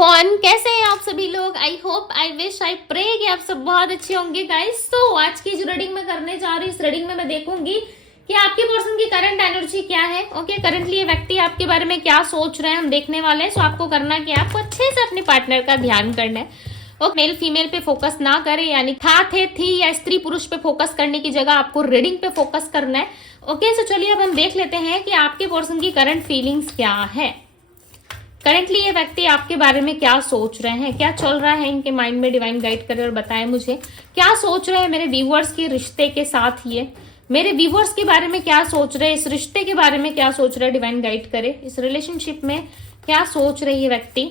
Everyone, कैसे हैं आप सभी लोग। I hope, I wish, I pray कि आप सब बहुत अच्छे होंगे गाइस। तो आज की जो रीडिंग मैं करने जा रही हूँ, इस रीडिंग में मैं देखूंगी कि आपके पर्सन की करंट एनर्जी क्या है। ओके, करंटली ये व्यक्ति आपके बारे में क्या सोच रहे हैं, हम देखने वाले हैं। सो आपको करना क्या है, आपको अच्छे से अपने पार्टनर का ध्यान करना है। और मेल फीमेल पे फोकस ना करें, यानी था, थे, थी या स्त्री पुरुष पे फोकस करने की जगह आपको रीडिंग पे फोकस करना है। ओके, सो चलिए अब हम देख लेते हैं कि आपके पर्सन की करंट फीलिंग्स क्या है। करेंटली ये व्यक्ति आपके बारे में क्या सोच रहे हैं, क्या चल रहा है इनके माइंड में। डिवाइन गाइड करे और बताएं मुझे क्या सोच रहे हैं मेरे व्यूअर्स के रिश्ते के साथ। ये मेरे व्यूअर्स के बारे में क्या सोच रहे हैं, इस रिश्ते के बारे में क्या सोच रहे हैं। डिवाइन गाइड करे, इस रिलेशनशिप में क्या सोच रही है व्यक्ति।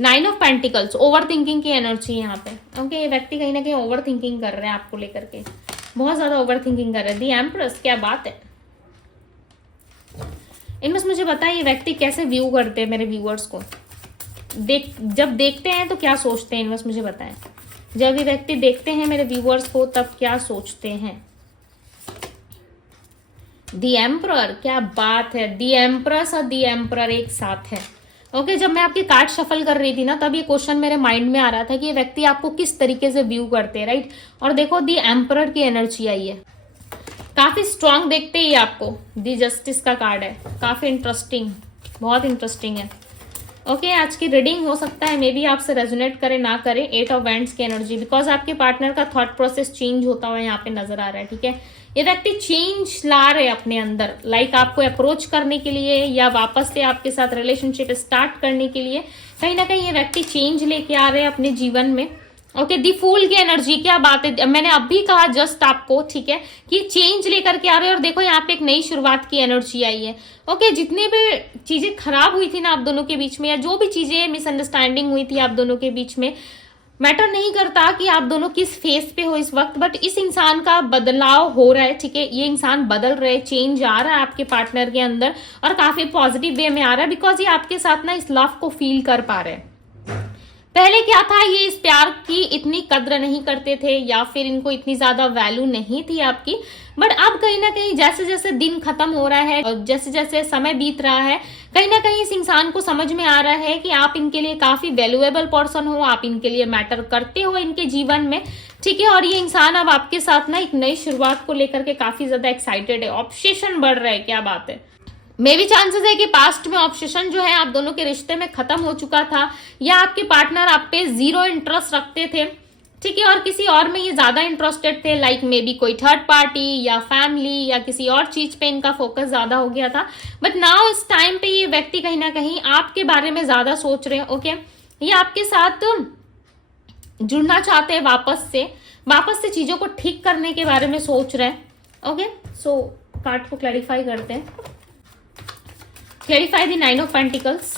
9 ऑफ पेंटिकल्स, ओवर थिंकिंग की एनर्जी है यहाँ पे। ओके, ये व्यक्ति कहीं ना कहीं ओवर थिंकिंग कर रहे हैं आपको लेकर के, बहुत ज्यादा ओवर थिंकिंग कर रहे हैं। दी एम्प्रेस, क्या बात है। इनमें मुझे बताइए ये व्यक्ति कैसे व्यू करते हैं मेरे व्यूअर्स को। जब देखते हैं तो क्या सोचते हैं, इनमें मुझे बताएं। जब ये व्यक्ति देखते हैं मेरे व्यूअर्स को तब क्या सोचते हैं। दी एम्परर, क्या बात है। दी एम्प्रेस और दी एम्परर एक साथ है। ओके, जब मैं आपकी कार्ड शफल कर रही थी ना, तब ये क्वेश्चन मेरे माइंड में आ रहा था कि ये व्यक्ति आपको किस तरीके से व्यू करते हैं, राइट। और देखो दी एम्परर की एनर्जी आई है, काफी स्ट्रांग देखते ही आपको। दी जस्टिस का कार्ड है, काफी इंटरेस्टिंग, बहुत इंटरेस्टिंग है। ओके, आज की रीडिंग हो सकता है मे बी आपसे रेजोनेट करे ना करे। 8 ऑफ वैंड्स की एनर्जी, बिकॉज आपके पार्टनर का थॉट प्रोसेस चेंज होता हुआ यहाँ पे नजर आ रहा है। ठीक है, ये व्यक्ति चेंज ला रहे अपने अंदर, लाइक आपको अप्रोच करने के लिए या वापस से आपके साथ रिलेशनशिप स्टार्ट करने के लिए कहीं ना कहीं ये व्यक्ति चेंज लेके आ रहे हैं अपने जीवन में। ओके, दी फूल की एनर्जी, क्या बात है। मैंने अभी कहा जस्ट आपको, ठीक है, कि चेंज लेकर के आ रहे हैं। और देखो यहाँ पे एक नई शुरुआत की एनर्जी आई है। ओके, जितनी भी चीजें खराब हुई थी ना आप दोनों के बीच में, या जो भी चीजें मिसअंडरस्टैंडिंग हुई थी आप दोनों के बीच में, मैटर नहीं करता कि आप दोनों किस फेस पे हो इस वक्त, बट इस इंसान का बदलाव हो रहा है। ठीक है, ये इंसान बदल रहे, चेंज आ रहा है आपके पार्टनर के अंदर और काफी पॉजिटिव वे में आ रहा है, बिकॉज ये आपके साथ ना इस लव को फील कर पा रहे हैं। पहले क्या था, ये इस प्यार की इतनी कद्र नहीं करते थे या फिर इनको इतनी ज्यादा वैल्यू नहीं थी आपकी। बट अब कहीं ना कहीं जैसे जैसे दिन खत्म हो रहा है और जैसे जैसे समय बीत रहा है, कहीं ना कहीं इस इंसान को समझ में आ रहा है कि आप इनके लिए काफी वैल्यूएबल पर्सन हो, आप इनके लिए मैटर करते हो इनके जीवन में। ठीक है, और ये इंसान अब आपके साथ ना एक नई शुरुआत को लेकर के काफी ज्यादा एक्साइटेड है। ऑब्सेशन बढ़ रहा है, क्या बात है। मे भी चांसेस है कि पास्ट में ऑब्सेशन जो है आप दोनों के रिश्ते में खत्म हो चुका था, या आपके पार्टनर आप पे 0 इंटरेस्ट रखते थे। ठीक है, और किसी और में ये ज्यादा इंटरेस्टेड थे, लाइक मे बी कोई थर्ड पार्टी या फैमिली या किसी और चीज पे इनका फोकस ज्यादा हो गया था। बट नाउ इस टाइम पे ये व्यक्ति कहीं ना कहीं आपके बारे में ज्यादा सोच रहे हैं। ओके, ये आपके साथ जुड़ना चाहते हैं, वापस से चीजों को ठीक करने के बारे में सोच रहे हैं। ओके, सो कार्ड को क्लैरिफाई करते हैं। Clarify the 9 of pentacles,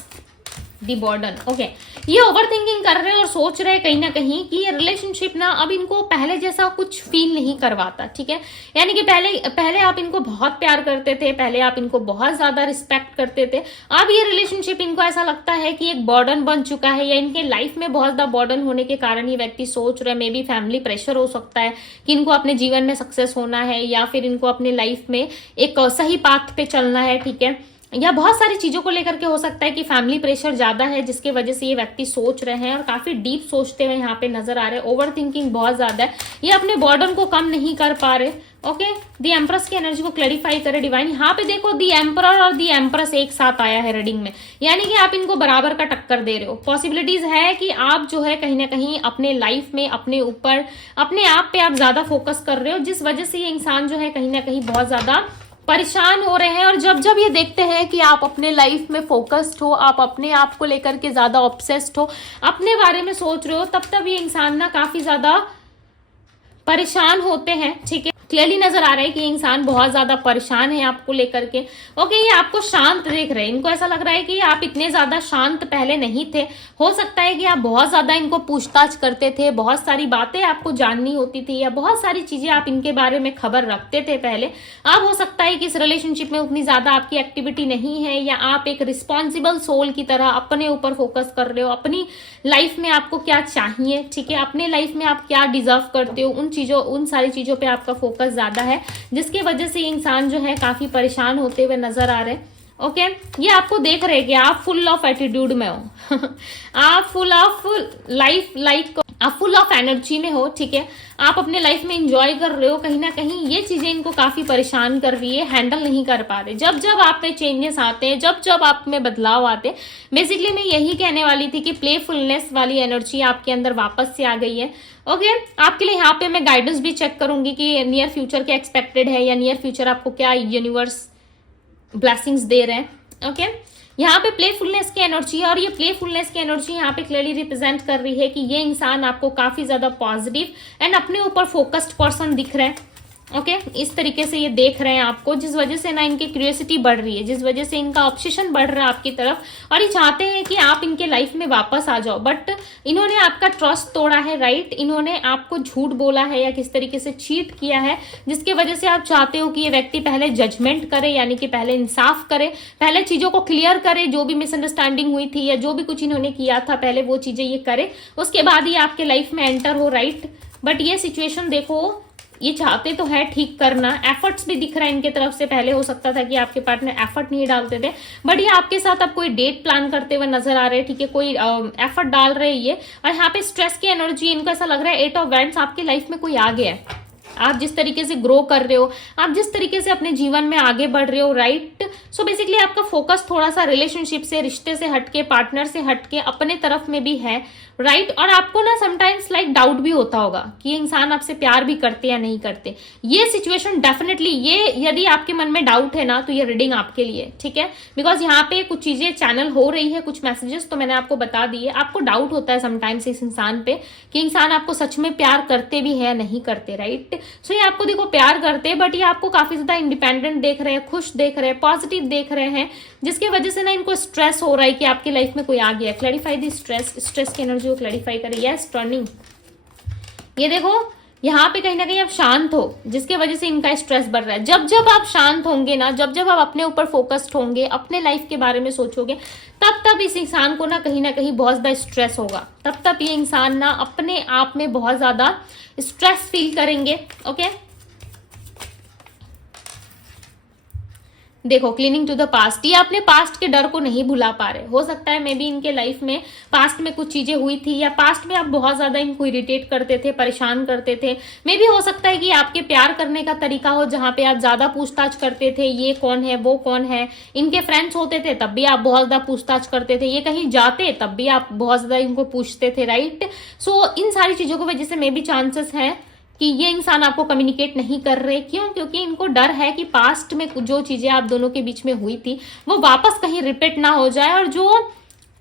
the burden. Okay, ये ओवर थिंकिंग कर रहे हैं और सोच रहे हैं कहीं ना कहीं कि ये रिलेशनशिप ना अब इनको पहले जैसा कुछ फील नहीं करवाता। ठीक है, यानी कि पहले आप इनको बहुत प्यार करते थे, पहले आप इनको बहुत ज्यादा रिस्पेक्ट करते थे। अब ये रिलेशनशिप इनको ऐसा लगता है कि एक बर्डन बन चुका है, या इनके लाइफ में बहुत ज्यादा बर्डन होने के कारण ये व्यक्ति सोच रहे हैं। मे बी फैमिली प्रेशर हो सकता है कि इनको अपने जीवन में सक्सेस होना है, या फिर इनको अपने लाइफ में एक सही पाथ पे चलना है। ठीक है, या बहुत सारी चीजों को लेकर के हो सकता है कि फैमिली प्रेशर ज्यादा है, जिसके वजह से ये व्यक्ति सोच रहे हैं और काफी डीप सोचते हुए यहाँ पे नजर आ रहे हैं। ओवर थिंकिंग बहुत ज्यादा है, ये अपने बर्डन को कम नहीं कर पा रहे। ओके, दी एम्प्रेस की एनर्जी को क्लैरिफाई करे डिवाइन। यहाँ पे देखो दी एम्परर और दी एम्प्रेस एक साथ आया है रीडिंग में, यानी कि आप इनको बराबर का टक्कर दे रहे हो। पॉसिबिलिटीज है कि आप जो है कहीं ना कहीं अपने लाइफ में अपने ऊपर, अपने आप पे आप ज्यादा फोकस कर रहे हो, जिस वजह से ये इंसान जो है कहीं ना कहीं बहुत ज्यादा परेशान हो रहे हैं। और जब जब ये देखते हैं कि आप अपने लाइफ में फोकस्ड हो, आप अपने आप को लेकर के ज्यादा ऑब्सेस्ड हो, अपने बारे में सोच रहे हो, तब ये इंसान ना काफी ज्यादा परेशान होते हैं। ठीक है, क्लियरली नजर आ रहा है कि ये इंसान बहुत ज्यादा परेशान है आपको लेकर के। ओके, ये आपको शांत देख रहे हैं, इनको ऐसा लग रहा है कि आप इतने ज्यादा शांत पहले नहीं थे। हो सकता है कि आप बहुत ज्यादा इनको पूछताछ करते थे, बहुत सारी बातें आपको जाननी होती थी, या बहुत सारी चीजें आप इनके बारे में खबर रखते थे पहले। अब हो सकता है कि इस रिलेशनशिप में उतनी ज्यादा आपकी एक्टिविटी नहीं है, या आप एक रिस्पॉन्सिबल सोल की तरह अपने ऊपर फोकस कर रहे हो, अपनी लाइफ में आपको क्या चाहिए। ठीक है, अपने लाइफ में आप क्या डिजर्व करते हो, उन सारी चीजों पे आपका फोकस ज्यादा है, जिसकी वजह से इंसान जो है काफी परेशान होते हुए नजर आ रहे हैं। ओके ये आपको देख रहे हैं कि आप फुल ऑफ एटीट्यूड में हो आप फुल ऑफ लाइफ लाइक आप फुल ऑफ एनर्जी में हो, ठीक है। आप अपने लाइफ में एंजॉय कर रहे हो, कहीं ना कहीं ये चीजें इनको काफी परेशान कर रही है, हैंडल नहीं कर पा रहे। जब जब आप में चेंजेस आते हैं, जब जब आप में बदलाव आते हैं, बेसिकली मैं यही कहने वाली थी कि प्लेफुलनेस वाली एनर्जी आपके अंदर वापस से आ गई है। ओके आपके लिए यहाँ पे मैं गाइडेंस भी चेक करूंगी कि नियर फ्यूचर क्या एक्सपेक्टेड है, या नियर फ्यूचर आपको क्या यूनिवर्स ब्लेसिंग्स दे रहे हैं। ओके यहाँ पे प्लेफुलनेस की एनर्जी है, और ये प्लेफुलनेस की एनर्जी यहाँ पे क्लियरली रिप्रेजेंट कर रही है कि ये इंसान आपको काफी ज्यादा पॉजिटिव एंड अपने ऊपर फोकस्ड पर्सन दिख रहा है। ओके इस तरीके से ये देख रहे हैं आपको, जिस वजह से ना इनकी क्यूरियोसिटी बढ़ रही है, जिस वजह से इनका ऑब्सेशन बढ़ रहा है आपकी तरफ, और ये चाहते हैं कि आप इनके लाइफ में वापस आ जाओ। बट इन्होंने आपका ट्रस्ट तोड़ा है, राइट। इन्होंने आपको झूठ बोला है या किस तरीके से चीट किया है, जिसकी वजह से आप चाहते हो कि ये व्यक्ति पहले जजमेंट करे, यानी कि पहले इंसाफ करे, पहले चीजों को क्लियर करे, जो भी मिसअंडरस्टैंडिंग हुई थी या जो भी कुछ इन्होंने किया था पहले वो चीजें ये करे, उसके बाद ही आपके लाइफ में एंटर हो, राइट। बट ये सिचुएशन देखो, ये चाहते तो है ठीक करना, एफर्ट्स भी दिख रहा है इनके तरफ से। पहले हो सकता था कि आपके पार्टनर एफर्ट नहीं डालते थे, बट ये आपके साथ अब कोई डेट प्लान करते हुए नजर आ रहे हैं, ठीक है, कोई एफर्ट डाल रहे हैं ये। और यहाँ पे स्ट्रेस की एनर्जी, इनको ऐसा लग रहा है 8 ऑफ वैंड्स आपकी लाइफ में कोई आ गया है। आप जिस तरीके से ग्रो कर रहे हो, आप जिस तरीके से अपने जीवन में आगे बढ़ रहे हो, राइट। सो बेसिकली आपका फोकस थोड़ा सा रिलेशनशिप से, रिश्ते से हटके, पार्टनर से हटके अपने तरफ में भी है, राइट। और आपको ना समटाइम्स लाइक डाउट भी होता होगा कि ये इंसान आपसे प्यार भी करते या नहीं करते। ये सिचुएशन डेफिनेटली, ये यदि आपके मन में डाउट है ना, तो ये रीडिंग आपके लिए, ठीक है। बिकॉज यहाँ पे कुछ चीजें चैनल हो रही है, कुछ मैसेजेस तो मैंने आपको बता दिए। आपको डाउट होता है समटाइम्स इस इंसान पे कि इंसान आपको सच में प्यार करते भी है नहीं करते, राइट। सो ये आपको देखो प्यार करते हैं, बट ये आपको काफी ज्यादा इंडिपेंडेंट देख रहे हैं, खुश देख रहे हैं, पॉजिटिव देख रहे हैं, जिसकी वजह से ना इनको स्ट्रेस हो रहा है कि आपकी लाइफ में कोई आ गया। क्लैरिफाई दी स्ट्रेस की एनर्जी को क्लैरिफाई करें। यस टर्निंग, ये देखो यहाँ पे कहीं ना कहीं आप शांत हो, जिसके वजह से इनका स्ट्रेस बढ़ रहा है। जब जब आप शांत होंगे ना, जब जब आप अपने ऊपर फोकस्ड होंगे, अपने लाइफ के बारे में सोचोगे, तब तब इस इंसान को ना कहीं बहुत ज्यादा स्ट्रेस होगा। तब तब ये इंसान ना अपने आप में बहुत ज्यादा स्ट्रेस फील करेंगे। ओके देखो क्लीनिंग टू द पास्ट, ये अपने पास्ट के डर को नहीं भुला पा रहे। हो सकता है मे बी इनके लाइफ में पास्ट में कुछ चीजें हुई थी, या पास्ट में आप बहुत ज्यादा इनको इरिटेट करते थे, परेशान करते थे। मे बी हो सकता है कि आपके प्यार करने का तरीका हो जहां पे आप ज्यादा पूछताछ करते थे, ये कौन है वो कौन है। इनके फ्रेंड्स होते थे तब भी आप बहुत ज्यादा पूछताछ करते थे, ये कहीं जाते तब भी आप बहुत ज्यादा इनको पूछते थे, राइट। सो इन सारी चीजों की वजह से मे बी चांसेस है कि ये इंसान आपको कम्युनिकेट नहीं कर रहे। क्यों? क्योंकि इनको डर है कि पास्ट में जो चीजें आप दोनों के बीच में हुई थी वो वापस कहीं रिपीट ना हो जाए, और जो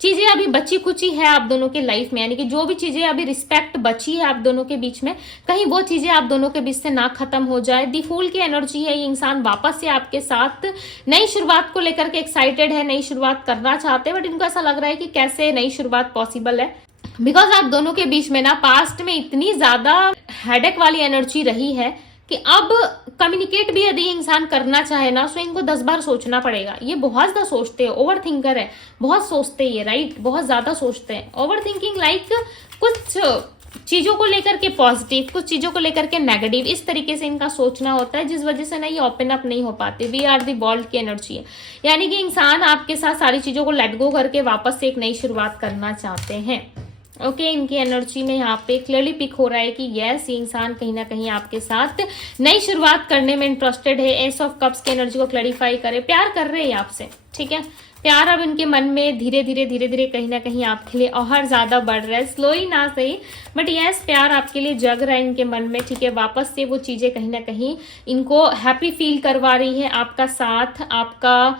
चीजें अभी बची कुची है आप दोनों के लाइफ में, यानी कि जो भी चीजें अभी रिस्पेक्ट बची है आप दोनों के बीच में, कहीं वो चीजें आप दोनों के बीच से ना खत्म हो जाए। दी फूल की एनर्जी है, ये इंसान वापस से आपके साथ नई शुरुआत को लेकर के एक्साइटेड है, नई शुरुआत करना चाहते हैं, बट इनको ऐसा लग रहा है कि कैसे नई शुरुआत पॉसिबल है। बिकॉज आप दोनों के बीच में ना पास्ट में इतनी ज्यादा हेडेक वाली एनर्जी रही है कि अब कम्युनिकेट भी यदि इंसान करना चाहे ना, तो इनको 10 बार सोचना पड़ेगा। ये बहुत ज्यादा सोचते हैं, ओवर थिंकर है, बहुत सोचते हैं ये, राइट, बहुत ज्यादा सोचते हैं। ओवर थिंकिंग लाइक कुछ चीजों को लेकर के पॉजिटिव, कुछ चीजों को लेकर के नेगेटिव, इस तरीके से इनका सोचना होता है, जिस वजह से ना ये ओपन अप नहीं हो पाते। वी आर दी वर्ल्ड की एनर्जी है, यानी कि इंसान आपके साथ सारी चीजों को लेट गो करके वापस से एक नई शुरुआत करना चाहते हैं। ओके इनकी एनर्जी में यहाँ पे क्लियरली पिक हो रहा है कि यस ये इंसान कहीं ना कहीं आपके साथ नई शुरुआत करने में इंटरेस्टेड है। एस ऑफ कप्स की एनर्जी को क्लैरिफाई करे, प्यार कर रहे हैं आपसे, ठीक है। प्यार अब इनके मन में धीरे धीरे कहीं ना कहीं आपके लिए और ज्यादा बढ़ रहा है, स्लो ही ना सही, बट यस प्यार आपके लिए जग रहा है इनके मन में, ठीक है। वापस से वो चीजें कहीं ना कहीं इनको हैप्पी फील करवा रही है। आपका साथ, आपका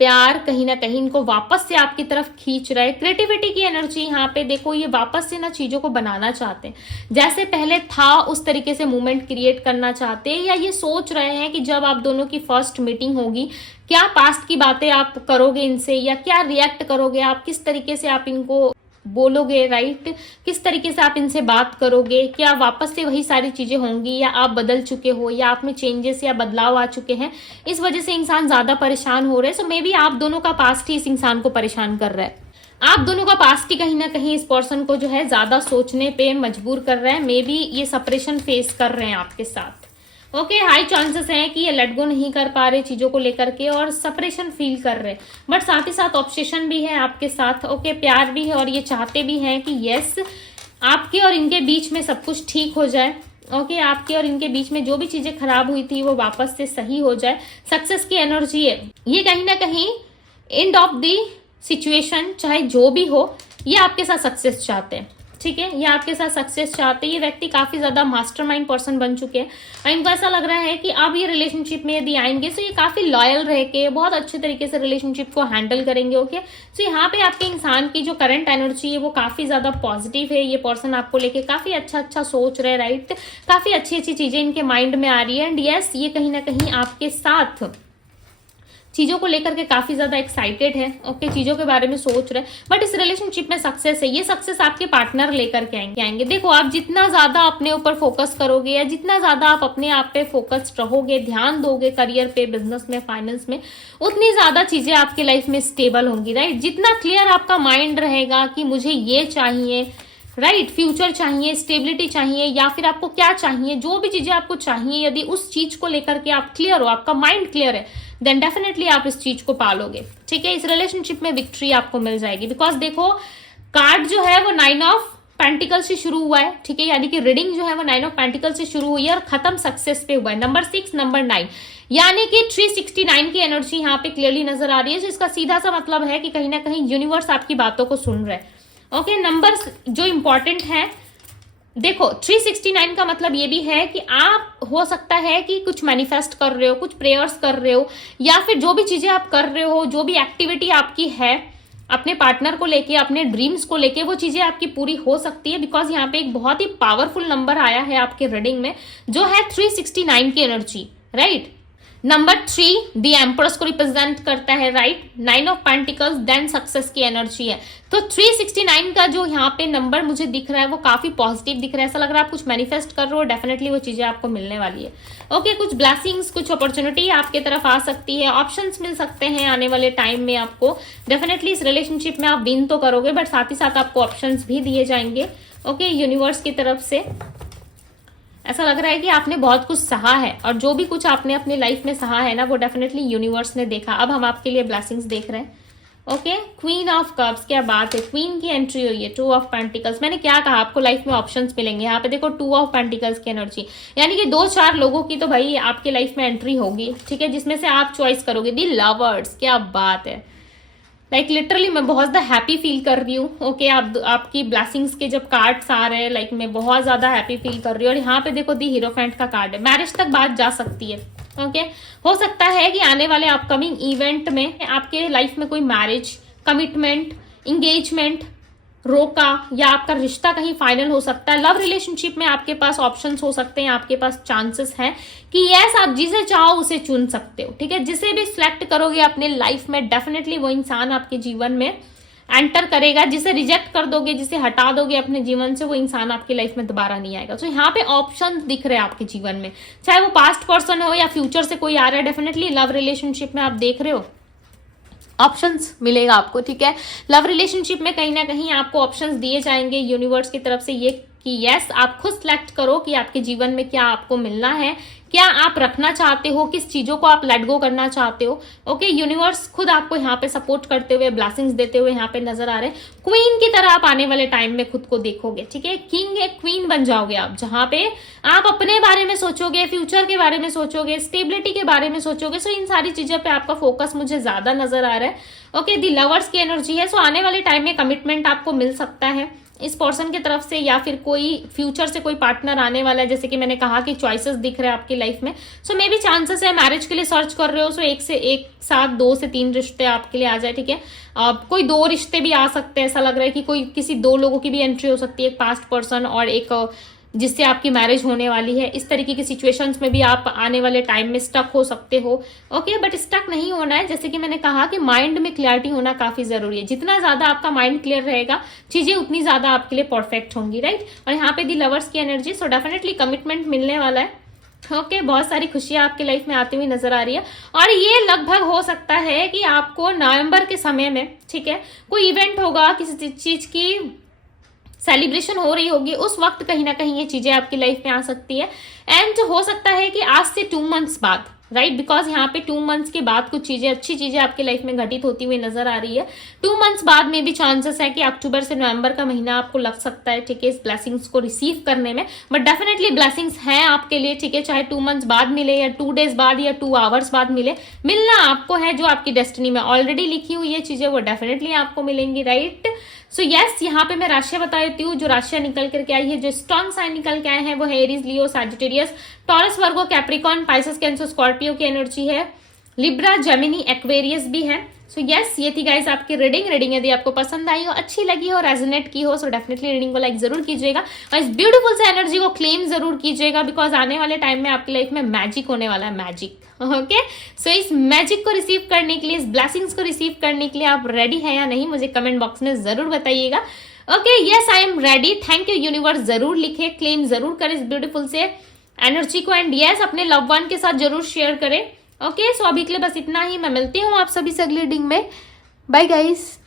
प्यार कहीं ना कहीं इनको वापस से आपकी तरफ खींच रहा है। क्रिएटिविटी की एनर्जी यहाँ पे देखो, ये वापस से ना चीजों को बनाना चाहते हैं, जैसे पहले था उस तरीके से मूवमेंट क्रिएट करना चाहते हैं, या ये सोच रहे हैं कि जब आप दोनों की फर्स्ट मीटिंग होगी, क्या पास्ट की बातें आप करोगे इनसे, या क्या रिएक्ट करोगे आप, किस तरीके से आप इनको बोलोगे, राइट, किस तरीके से आप इनसे बात करोगे, क्या वापस से वही सारी चीजें होंगी, या आप बदल चुके हो, या आप में चेंजेस या बदलाव आ चुके हैं, इस वजह से इंसान ज्यादा परेशान हो रहे हैं। सो मे बी आप दोनों का पास्ट ही इस इंसान को परेशान कर रहा है। आप दोनों का पास्ट ही कहीं ना कहीं इस पर्सन को जो है ज्यादा सोचने पे मजबूर कर रहा है। मे बी ये सेपरेशन फेस कर रहे हैं आपके साथ, ओके, हाई चांसेस हैं कि ये लेट गो नहीं कर पा रहे चीजों को लेकर के और सेपरेशन फील कर रहे, बट साथ ही साथ ऑब्सेशन भी है आपके साथ। ओके, प्यार भी है और ये चाहते भी हैं कि यस आपके और इनके बीच में सब कुछ ठीक हो जाए। ओके, आपके और इनके बीच में जो भी चीजें खराब हुई थी वो वापस से सही हो जाए। सक्सेस की एनर्जी है ये, कहीं ना कहीं एंड ऑफ द सिचुएशन चाहे जो भी हो, ये आपके साथ सक्सेस चाहते हैं। ठीक है, ये आपके साथ सक्सेस चाहते हैं। ये व्यक्ति काफी ज्यादा मास्टरमाइंड पर्सन बन चुके हैं और इनको ऐसा लग रहा है कि अब ये रिलेशनशिप में यदि आएंगे तो ये काफी लॉयल रह के बहुत अच्छे तरीके से रिलेशनशिप को हैंडल करेंगे। ओके, तो यहाँ पे आपके इंसान की जो करंट एनर्जी है वो काफी ज्यादा पॉजिटिव है। ये पर्सन आपको लेके काफी अच्छा सोच रहे हैं, राइट। काफी अच्छी चीजें इनके माइंड में आ रही है एंड यस ये कहीं ना कहीं आपके साथ चीजों को लेकर के काफी ज्यादा एक्साइटेड है। ओके, चीजों के बारे में सोच रहे हैं, बट इस रिलेशनशिप में सक्सेस है, ये सक्सेस आपके पार्टनर लेकर के आएंगे। देखो, आप जितना ज्यादा अपने ऊपर फोकस करोगे या जितना ज्यादा आप अपने आप पे फोकस्ड रहोगे, ध्यान दोगे करियर पे, बिजनेस में, फाइनेंस में, उतनी ज्यादा चीजें आपकी लाइफ में स्टेबल होंगी, राइट। जितना क्लियर आपका माइंड रहेगा कि मुझे ये चाहिए, राइट, फ्यूचर चाहिए, स्टेबिलिटी चाहिए, या फिर आपको क्या चाहिए, जो भी चीजें आपको चाहिए, यदि उस चीज को लेकर के आप क्लियर हो, आपका माइंड क्लियर है, देन डेफिनेटली आप इस चीज को पालोगे। ठीक है, इस रिलेशनशिप में विक्ट्री आपको मिल जाएगी। बिकॉज देखो, कार्ड जो है वो 9 ऑफ पेंटिकल से शुरू हुआ है। ठीक है, यानी कि रीडिंग जो है वो 9 ऑफ पेंटिकल से शुरू हुई है और खत्म सक्सेस पे हुआ है। नंबर 6, नंबर 9, यानी कि 369 की एनर्जी यहाँ पे क्लियरली नजर आ रही है। तो इसका सीधा सा मतलब है कि कहीं ना कहीं यूनिवर्स आपकी बातों को सुन रहा है। ओके, नंबर जो इंपॉर्टेंट है, देखो 369 का मतलब ये भी है कि आप हो सकता है कि कुछ मैनिफेस्ट कर रहे हो, कुछ प्रेयर्स कर रहे हो, या फिर जो भी चीजें आप कर रहे हो, जो भी एक्टिविटी आपकी है अपने पार्टनर को लेके, अपने ड्रीम्स को लेके, वो चीजें आपकी पूरी हो सकती है। बिकॉज यहाँ पे एक बहुत ही पावरफुल नंबर आया है आपके रीडिंग में, जो है 369 की energy, right. Number 3 the empress को रिप्रेजेंट करता है, right. 9 of pentacles then success की एनर्जी है। तो 369 का जो यहाँ पे नंबर मुझे दिख रहा है वो काफी पॉजिटिव दिख रहा है। ऐसा लग रहा है आप कुछ मैनिफेस्ट कर रहे हो, डेफिनेटली वो चीजें आपको मिलने वाली है। ओके, कुछ ब्लेसिंग्स, कुछ अपॉर्चुनिटी आपके तरफ आ सकती है, ऑप्शंस मिल सकते हैं आने वाले टाइम में आपको। डेफिनेटली इस रिलेशनशिप में आप विन तो करोगे, बट साथ ही साथ आपको ऑप्शंस भी दिए जाएंगे। ओके, यूनिवर्स की तरफ से ऐसा लग रहा है कि आपने बहुत कुछ सहा है और जो भी कुछ आपने अपनी लाइफ में सहा है ना, वो डेफिनेटली यूनिवर्स ने देखा। अब हम आपके लिए ब्लेसिंग्स देख रहे हैं। ओके, क्वीन ऑफ कप्स, क्या बात है, क्वीन की एंट्री हुई है। 2 ऑफ पेंटिकल्स, मैंने क्या कहा, आपको लाइफ में ऑप्शंस मिलेंगे। यहाँ पे देखो 2 ऑफ पेंटिकल्स की एनर्जी, यानी कि 2-4 लोगों की तो भाई आपके लाइफ में एंट्री होगी। ठीक है, जिसमें से आप चॉइस करोगे। दी लवर्स, क्या बात है, लाइक लिटरली मैं बहुत ज्यादा हैप्पी फील कर रही हूँ। ओके, आपकी ब्लेसिंग्स के जब कार्ड्स आ रहे हैं, लाइक मैं बहुत ज्यादा हैप्पी फील कर रही हूँ। और यहाँ पे देखो दी हीरोफेंट का कार्ड है, मैरिज तक बात जा सकती है। ओके, हो सकता है कि आने वाले अपकमिंग इवेंट में आपके लाइफ में कोई मैरिज, कमिटमेंट, इंगेजमेंट, रोका, या आपका रिश्ता कहीं फाइनल हो सकता है। लव रिलेशनशिप में आपके पास ऑप्शंस हो सकते हैं, आपके पास चांसेस हैं कि यस आप जिसे चाहो उसे चुन सकते हो। ठीक है, जिसे भी सिलेक्ट करोगे अपने लाइफ में, डेफिनेटली वो इंसान आपके जीवन में एंटर करेगा। जिसे रिजेक्ट कर दोगे, जिसे हटा दोगे अपने जीवन से, वो इंसान आपकी लाइफ में दोबारा नहीं आएगा। तो यहाँ पे ऑप्शन दिख रहे हैं आपके जीवन में, चाहे वो पास्ट पर्सन हो या फ्यूचर से कोई आ रहा है। डेफिनेटली लव रिलेशनशिप में आप देख रहे हो ऑप्शंस मिलेगा आपको। ठीक है, लव रिलेशनशिप में कहीं ना कहीं आपको ऑप्शंस दिए जाएंगे यूनिवर्स की तरफ से, ये कि यस आप खुद सिलेक्ट करो कि आपके जीवन में क्या आपको मिलना है, क्या आप रखना चाहते हो, किस चीजों को आप लेट गो करना चाहते हो। ओके, यूनिवर्स खुद आपको यहाँ पे सपोर्ट करते हुए, ब्लेसिंग्स देते हुए यहाँ पे नजर आ रहे हैं। क्वीन की तरह आप आने वाले टाइम में खुद को देखोगे। ठीक है, किंग एक क्वीन बन जाओगे आप, जहां पे आप अपने बारे में सोचोगे, फ्यूचर के बारे में सोचोगे, स्टेबिलिटी के बारे में सोचोगे। सो इन सारी चीजों पे आपका फोकस मुझे ज्यादा नजर आ रहा है। ओके, दी लवर्स की एनर्जी है। सो आने वाले टाइम में कमिटमेंट आपको मिल सकता है इस पर्सन की तरफ से, या फिर कोई फ्यूचर से कोई पार्टनर आने वाला है। जैसे कि मैंने कहा कि चॉइसेस दिख रहे हैं आपकी लाइफ में। सो मे भी चांसेस है मैरिज के लिए सर्च कर रहे हो, सो एक साथ 2 से 3 रिश्ते आपके लिए आ जाए। ठीक है, कोई 2 रिश्ते भी आ सकते हैं। ऐसा लग रहा है कि कोई किसी 2 लोगों की भी एंट्री हो सकती है, एक पास्ट पर्सन और एक जिससे आपकी मैरिज होने वाली है। इस तरीके की सिचुएशंस में भी आप आने वाले टाइम में स्टक हो सकते हो। ओके, बट स्टक नहीं होना है। जैसे कि मैंने कहा कि माइंड में क्लैरिटी होना काफी जरूरी है। जितना ज्यादा आपका माइंड क्लियर रहेगा, चीजें उतनी ज्यादा आपके लिए परफेक्ट होंगी, राइट। और यहाँ पे दी लवर्स की एनर्जी, सो डेफिनेटली कमिटमेंट मिलने वाला है। ओके, बहुत सारी खुशियां आपकी लाइफ में आती हुई नजर आ रही है। और ये लगभग हो सकता है कि आपको नवंबर के समय में, ठीक है, कोई इवेंट होगा, किसी चीज की सेलिब्रेशन हो रही होगी, उस वक्त कहीं ना कहीं ये चीजें आपकी लाइफ में आ सकती है। एंड हो सकता है कि आज से 2 मंथ्स बाद, राइट, बिकॉज यहाँ पे 2 मंथ्स के बाद कुछ चीजें, अच्छी चीजें आपकी लाइफ में घटित होती हुई नजर आ रही है। 2 मंथ्स बाद में भी चांसेस है कि अक्टूबर से नवंबर का महीना आपको लग सकता है, ठीक है, इस ब्लेसिंग्स को रिसीव करने में। बट डेफिनेटली ब्लेसिंग्स हैं आपके लिए, ठीक है, चाहे 2 मंथ्स बाद मिले या 2 डेज बाद या 2 आवर्स बाद मिले, मिलना आपको है। जो आपकी डेस्टिनी में ऑलरेडी लिखी हुई है चीजें, वो डेफिनेटली आपको मिलेंगी, राइट। सो यस, यहाँ पे मैं राशियां बता देती हूँ। जो राशियां निकल करके आई है, जो स्ट्रॉन्ग साइन निकल के आए हैं, वो है एरीज, लियो, सैजिटेरियस, टॉरस, वर्गो, कैप्रिकॉन, पाइसेस, कैंसर, स्कॉर्पियो की एनर्जी है, लिब्रा, जेमिनी, एक्वेरियस भी है। सो यस, ये थी गाइस आपकी रीडिंग यदि आपको पसंद आई हो, अच्छी लगी हो, रेजोनेट की हो, सो डेफिनेटली रीडिंग को लाइक जरूर कीजिएगा और इस ब्यूटीफुल से एनर्जी को क्लेम जरूर कीजिएगा, बिकॉज आने वाले टाइम में आपकी लाइफ में मैजिक होने वाला है, मैजिक। ओके, सो इस मैजिक को रिसीव करने के लिए, इस ब्लेसिंग्स को रिसीव करने के लिए आप रेडी हैं या नहीं, मुझे कमेंट बॉक्स में जरूर बताइएगा। Okay, yes I am ready, thank you universe जरूर लिखे, क्लेम जरूर करें इस ब्यूटीफुल से एनर्जी को। एंड यस, अपने लव वन के साथ जरूर शेयर करें। ओके, सो अभी के लिए बस इतना ही। मैं मिलती हूँ आप सभी से अगली रीडिंग में। Bye guys.